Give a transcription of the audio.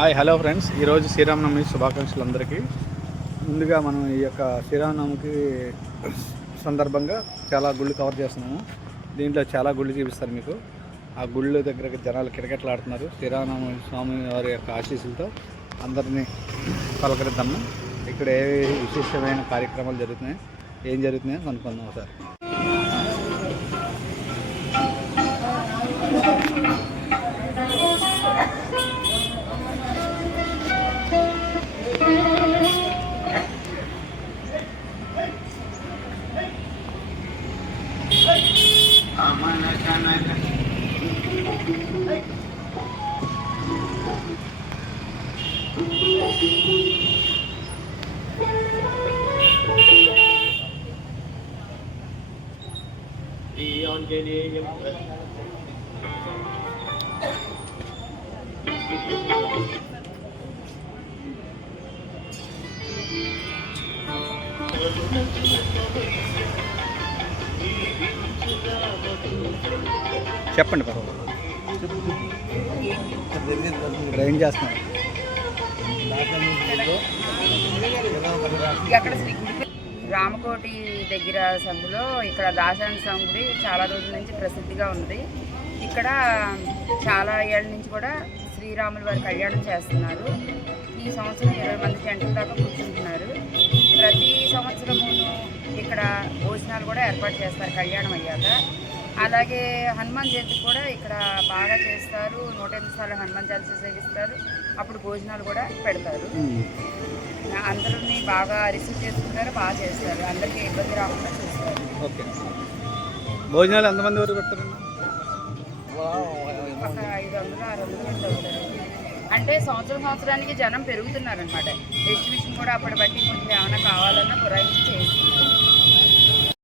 Hi hello friends, ఈరోజు శ్రీరామనవమి శుభాకాంక్షలు అందరికీ. ముందుగా మనం ఈ యొక్క శ్రీరామనవమికి సందర్భంగా చాలా గుళ్ళు కవర్ చేస్తున్నాము. దీంట్లో చాలా గుళ్ళు చూపిస్తారు మీకు. ఆ గుళ్ళు దగ్గర జనాలు కిటకిటలాడుతున్నారు. శ్రీరామనవమి స్వామి వారి యొక్క ఆశీస్సులతో అందరినీ పలకరిద్దాము. ఇక్కడ ఏ విశేషమైన కార్యక్రమాలు జరుగుతున్నాయి, ఏం జరుగుతున్నాయో కనుక్కుందాం ఒకసారి. చెప్పండి పర్వాలేదు. ఇక్కడ ఏం చేస్తున్నారు? రామకోటి దగ్గర సందులో ఇక్కడ దాసాని స్వామి గుడి చాలా రోజుల నుంచి ప్రసిద్ధిగా ఉంది. ఇక్కడ చాలా ఏళ్ళ నుంచి కూడా శ్రీరాముల వారి కళ్యాణం చేస్తున్నారు. ఈ సంవత్సరం 20 మంది జంటల దాకా కూర్చుంటున్నారు. ప్రతి సంవత్సరము ఇక్కడ భోజనాలు కూడా ఏర్పాటు చేస్తారు కళ్యాణం అయ్యాక. అలాగే హనుమాన్ జయంతి కూడా ఇక్కడ బాగా చేస్తారు. 108 సార్లు హనుమాన్ చాలీసా సేవిస్తారు. అప్పుడు భోజనాలు కూడా పెడతారు. అందరినీ బాగా రిసీవ్ చేసుకుంటారు, బాగా చేస్తారు. అందరికీ ఇబ్బంది రాకుండా చూస్తారు. ఓకే, భోజనాలు ఎంతమంది వరకు పెడతారండి? ఒక 500-600 అవుతారు. అంటే సంవత్సరానికి జనం పెరుగుతున్నారనమాట. ఎగ్జిబిషన్ కూడా అప్పటి బట్టి కొంచెం ఏమైనా కావాలో